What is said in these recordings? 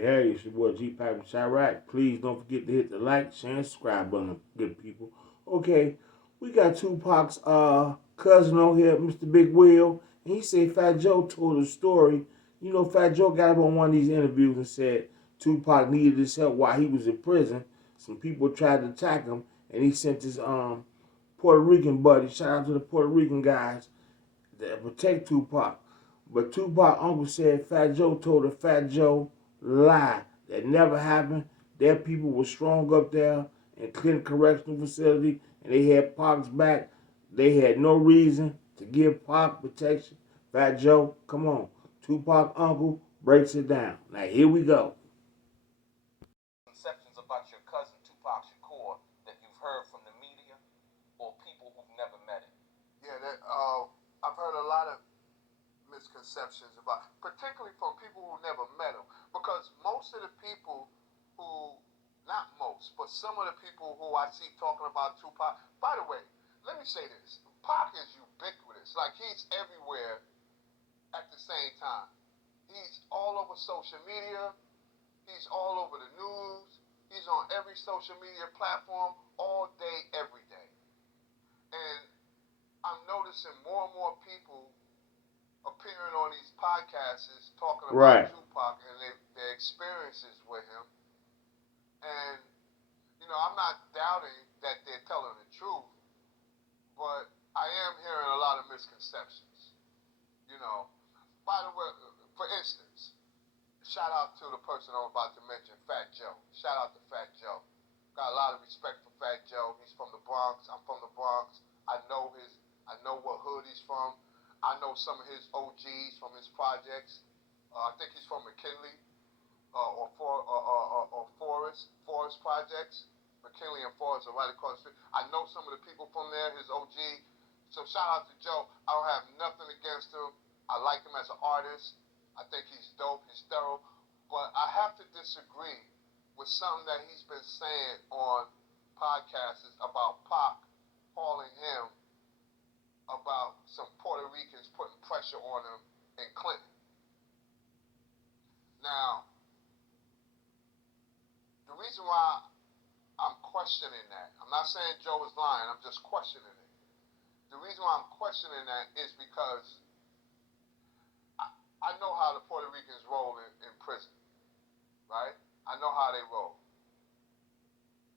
Hey, it's your boy Gpac with Chirac. Please don't forget to hit the like, share, and subscribe button, good people. Okay, we got Tupac's cousin on here, Mr. Big Will, and he said Fat Joe told a story. You know, Fat Joe got up on one of these interviews and said Tupac needed his help while he was in prison. Some people tried to attack him, and he sent his Puerto Rican buddy. Shout out to the Puerto Rican guys that protect Tupac. But Tupac uncle said Fat Joe told a Fat Joe lie that never happened. Their people were strong up there in Clinton Correctional Facility, and they had Pac's back. They had no reason to give Pac protection. Fat Joe, come on. Tupac uncle breaks it down. Now here we go. Conceptions about your cousin Tupac Shakur that you've heard from the media or people who've never met him? Yeah, I've heard a lot of misconceptions about, particularly from people who never met him, because most of the people who, not most, but some of the people who I see talking about Tupac. By the way, let me say this: Pac is ubiquitous. Like, he's everywhere at the same time. He's all over social media. He's all over the news. He's on every social media platform all day, every day. And I'm noticing more and more people appearing on these podcasts talking about Right. Tupac and their experiences with him. And, I'm not doubting that they're telling the truth, but I am hearing a lot of misconceptions. By the way, for instance, shout out to the person I'm about to mention, Fat Joe. Shout out to Fat Joe. Got a lot of respect for Fat Joe. He's from the Bronx. I'm from the Bronx. I know what hood he's from. I know some of his OGs from his projects. I think he's from McKinley or Forest Projects. McKinley and Forest are right across the street. I know some of the people from there, his OG. So shout out to Joe. I don't have nothing against him. I like him as an artist. I think he's dope. He's thorough. But I have to disagree with something that he's been saying on podcasts about Pac calling him about some Puerto Ricans putting pressure on him in Clinton. Now, the reason why I'm questioning that, I'm not saying Joe is lying, I'm just questioning it. The reason why I'm questioning that is because I know how the Puerto Ricans roll in prison, right? I know how they roll.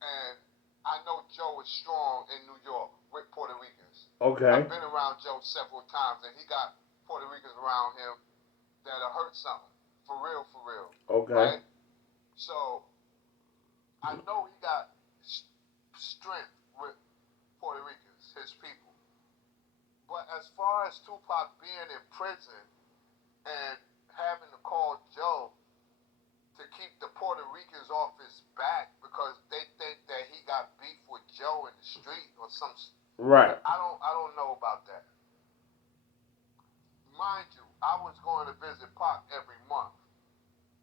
And I know Joe is strong in New York with Puerto Ricans. Okay. I've been around Joe several times, and he got Puerto Ricans around him that'll hurt something. For real, for real. Okay. Right? So, I know he got strength with Puerto Ricans, his people. But as far as Tupac being in prison and having to call Joe to keep the Puerto Ricans off his back because they think that he got beef with Joe in the street or some. Right. I don't know about that. Mind you, I was going to visit Pac every month.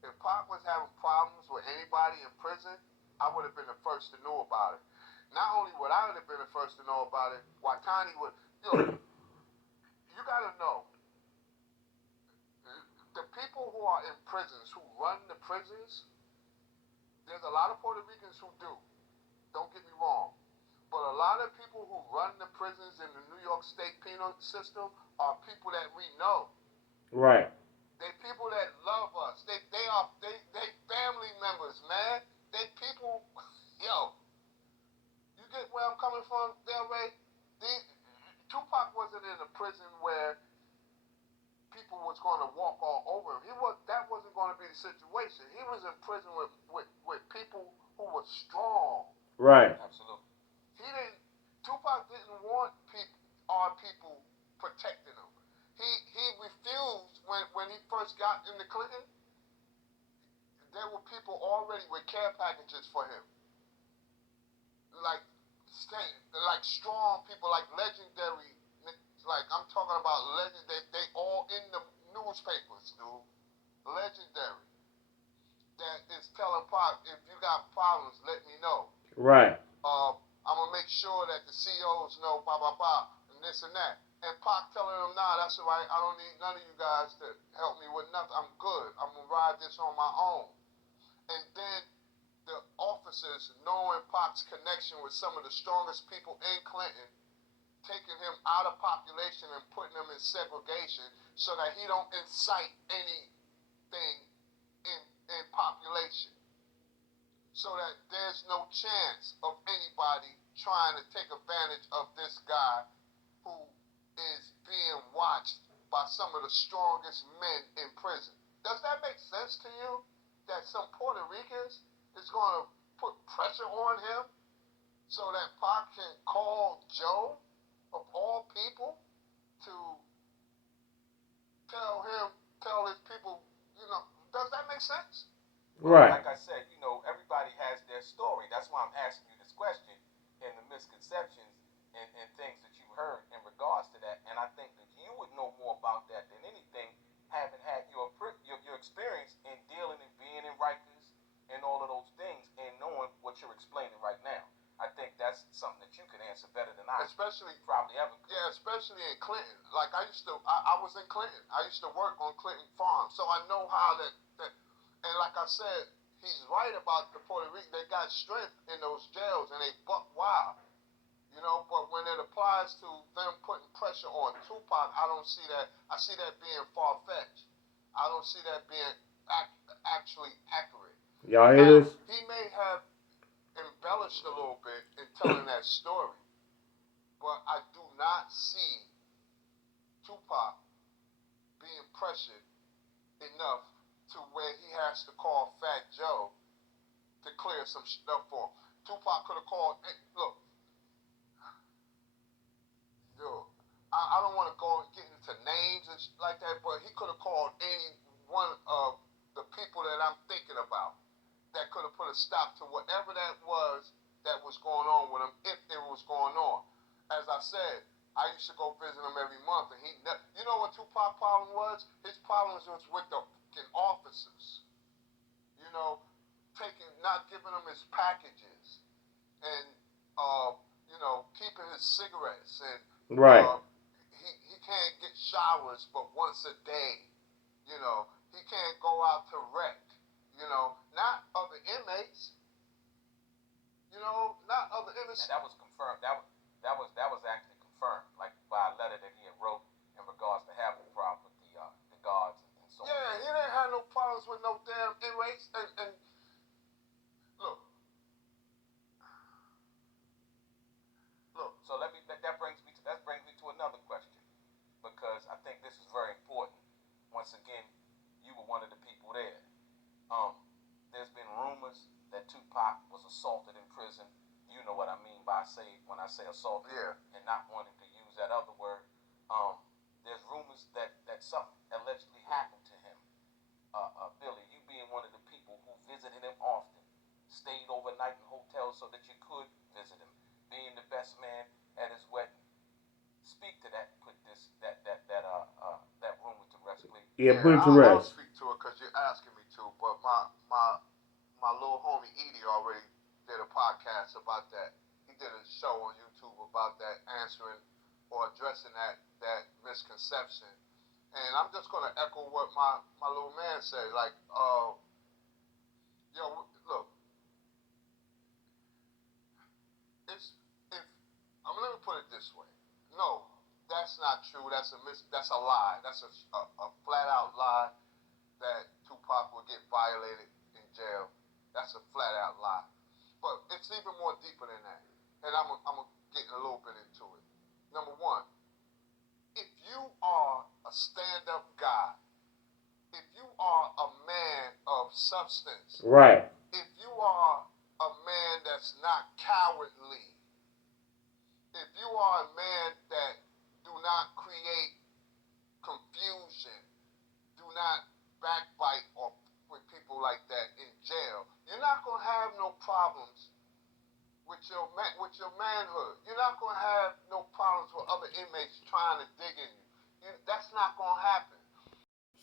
If Pac was having problems with anybody in prison, I would have been the first to know about it. Not only would I have been the first to know about it, Watani would. You gotta know, the people who are in prisons, who run the prisons, there's a lot of Puerto Ricans who do. Don't get me wrong. But a lot of people who run the prisons in the New York State penal system are people that we know. Right. They people that love us. They family members, man. They people, yo. You get where I'm coming from, Del Rey? Tupac wasn't in a prison where people was going to walk all over him. That wasn't going to be the situation. He was in prison with people who were strong. Right. Absolutely. Tupac didn't want our people protecting him. He refused when he first got into Clinton. There were people already with care packages for him. Like strong people, like legendary, like I'm talking about legendary, they all in the newspapers, dude. Legendary. That is telling Pac, if you got problems, let me know. Right. I'm gonna make sure that the CEOs know, blah blah blah, and this and that. And Pac telling them, nah, that's all right. I don't need none of you guys to help me with nothing. I'm good. I'm gonna ride this on my own. officers, knowing Pac's connection with some of the strongest people in Clinton, taking him out of population and putting him in segregation so that he don't incite anything in population, so that there's no chance of anybody trying to take advantage of this guy who is being watched by some of the strongest men in prison. Does that make sense to you? That some Puerto Ricans is going to put pressure on him so that Pac can call Joe, of all people, to tell his people, does that make sense? Right. Like I said, everybody has their story. That's why I'm asking you this question and the misconceptions and things that you heard in regards to that. And I think that you would know more about that than anything, having had your experience in dealing and being in Rikers and all of those things and knowing what you're explaining right now. I think that's something that you can answer better than I Especially probably ever could. Yeah, especially in Clinton. Like I was in Clinton. I used to work on Clinton Farm, so I know how that. And like I said, he's right about the Puerto Rican. They got strength in those jails, and they buck wild. But when it applies to them putting pressure on Tupac, I don't see that. I see that being far-fetched. I don't see that being actually accurate. Y'all hear this? He may have embellished a little bit in telling that story, but I do not see Tupac being pressured enough to where he has to call Fat Joe to clear some stuff for him. Tupac could have called, hey, look, I don't want to go and get into names and like that, but he could have called any one of the people that I'm thinking about that could have put a stop to whatever that was going on with him, if it was going on. As I said, I used to go visit him every month, and you know what Tupac's problem was? His problem was with the fucking officers. Not giving him his packages, and keeping his cigarettes, and Right. He can't get showers but once a day. He can't go out to rec. Not other inmates. Not other inmates. And that was confirmed. That was actually confirmed, like by a letter that he had wrote in regards to having a problem with the guards and so on. Yeah, he didn't have no problems with no damn inmates. And look. So that brings me to another question, because I think this is very important. Once again, you were one of the people there. There's been rumors that Tupac was assaulted in prison. You know what I mean when I say assaulted, Yeah. and not wanting to use that other word. There's rumors that something allegedly happened to him. Billy, you being one of the people who visited him often, stayed overnight in hotels so that you could visit him, being the best man at his wedding. Speak to that. Put that rumor to rest, please. Yeah, put it to I'll rest. speak to it because you're asking me to. But my little homie Edie already did a podcast about that. He did a show on YouTube about that, answering or addressing that misconception. And I'm just gonna echo what my little man said. Like, look, let me put it this way. No, that's not true. That's a lie. That's a flat out lie that Tupac will get violated in jail. That's a flat out lie. But it's even more deeper than that. And I'm getting a little bit into it. Number one, if you are a stand-up guy, if you are a man of substance, Right. if you are a man that's not cowardly, if you are a man that do not create confusion, do not backbite or with people like that in jail, you're not going to have no problems with your manhood. You're not going to have no problems with other inmates trying to dig in you. That's not going to happen.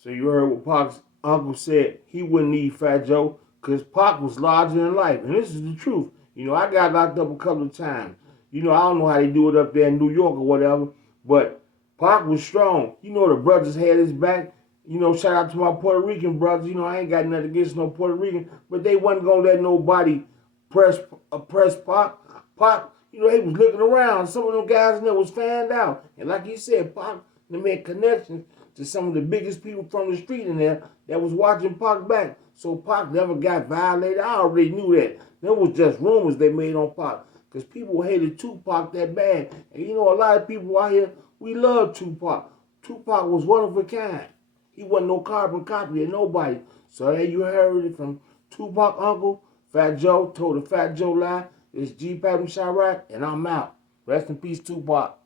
So you heard what Pac's uncle said. He wouldn't need Fat Joe because Pac was larger than life. And this is the truth. I got locked up a couple of times. I don't know how they do it up there in New York or whatever. But Pac was strong. The brothers had his back. Shout out to my Puerto Rican brothers. I ain't got nothing against no Puerto Rican. But they wasn't going to let nobody press Pac. Pac, you know, he was looking around. Some of them guys in there was fanned out. And like you said, Pac, they made connections to some of the biggest people from the street in there that was watching Pac back. So Pac never got violated. I already knew that. There was just rumors they made on Pac. Because people hated Tupac that bad. And you know, a lot of people out here, we love Tupac. Tupac was one of a kind. He wasn't no carbon copy of nobody. So there you heard it from Tupac uncle, Fat Joe, told the Fat Joe lie. It's Gpac and Chirac, and I'm out. Rest in peace, Tupac.